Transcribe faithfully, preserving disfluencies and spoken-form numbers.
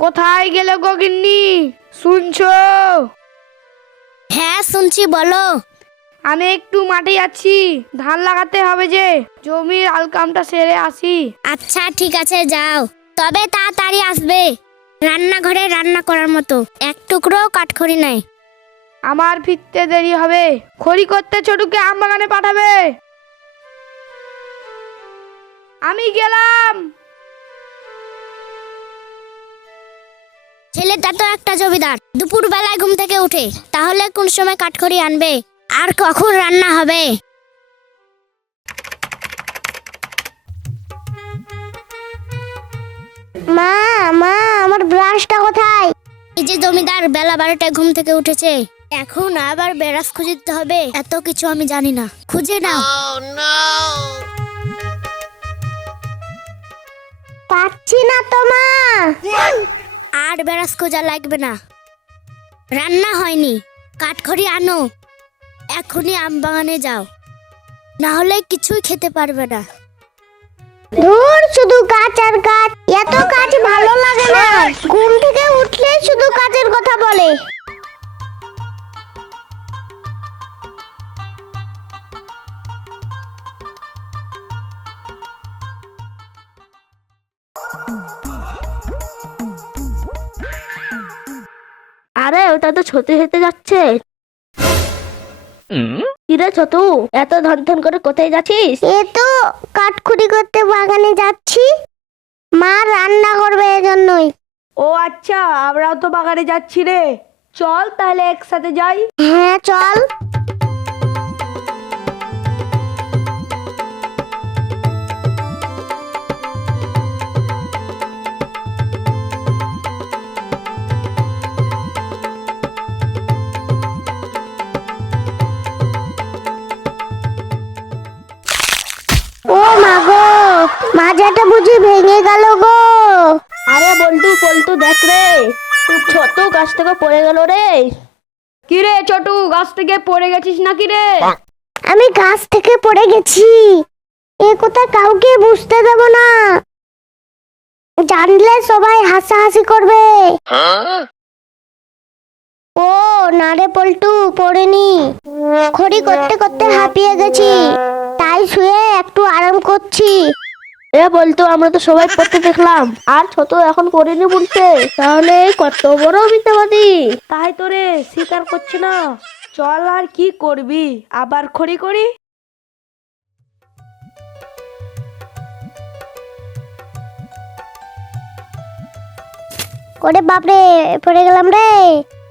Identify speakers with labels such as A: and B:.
A: কোথায় গেলে গো গিন্নি? শুনছো?
B: হ্যাঁ শুনছি, বলো।
A: আমি একটু মাঠে যাচ্ছি, ধান লাগাতে হবে যে, জমির আলকামটা সেরে আসি।
B: আচ্ছা ঠিক আছে, যাও, তবে তাড়াতাড়ি আসবে। রান্নাঘরে রান্না করার মতো এক টুকরো কাঠখড়ি নাই।
A: আমার ফিরতে দেরি হবে। খড়ি করতে ছোটুকে আম বাগানে পাঠাবে। আমি গেলাম।
B: ছেলেটা তো একটা জমিদার, দুপুর বেলায় ঘুম থেকে উঠে, তাহলে কোন সময় কাঠখড়ি আনবে আর কখন রান্না হবে? মা মা আমার ব্রাশটা কোথায়? এই যে জমিদার বেলা বারোটায় ঘুম থেকে উঠেছে, এখন আবার ব্রাশ খুঁজে দিতে হবে? এত কিছু আমি জানি না, খুঁজে নাও। পাচ্ছি না তো মা। আর ব্রাশ খোঁজা লাগবে না, রান্না হয়নি, কাঠখড়ি আনো, এখনই আম বাগানে যাও, না হলে কিছুই খেতে পারবে না। ধুর, শুধু কাজ আর কাজ, এত কাজ ভালো লাগে না। ঘুম থেকে উঠলে শুধু কাজের কথা বলে।
C: আরে ওটা তো ছোট হেঁটে যাচ্ছে। কিরে ছোটু, এত ধন ধন করে কোথায় যাচ্ছিস?
B: এ তো কাঠখড়ি করতে বাগানে যাচ্ছি, মা রান্না করবে এজন্যই।
A: ও আচ্ছা, আমরাও তো বাগানে যাচ্ছি রে। চল তাহলে একসাথে যাই।
B: হ্যাঁ চল। ও মা গো, মাজাটা বুঝি ভেঙে গেল গো।
C: আরে বল্টু পল্টু দেখ রে, ছোট গাছ থেকে পড়ে গেল রে।
A: কি রে ছোটু, গাছ থেকে পড়ে গেছিস নাকি রে?
B: আমি গাছ থেকে পড়ে গেছি, এ কথা কাউকে বুঝতে দেব না, জানলে সবাই হাসাহাসি করবে। ও না রে পল্টু, পড়েনি, খড়ি করতে করতে হাঁপিয়ে গেছি, তাই শুয়ে একটু আরাম করছি।
C: এ বলতো আমরা তো সবাই পড়তে দেখলাম, আর ছোট এখন পড়েনি বলছে, তাহলে কত বড় মিথ্যাবাদী।
A: তাই তো রে, স্বীকার করছে না। চল আর কি করবি, আবার খড়ি করি।
B: ওরে বাপরে, পড়ে গেলাম রে।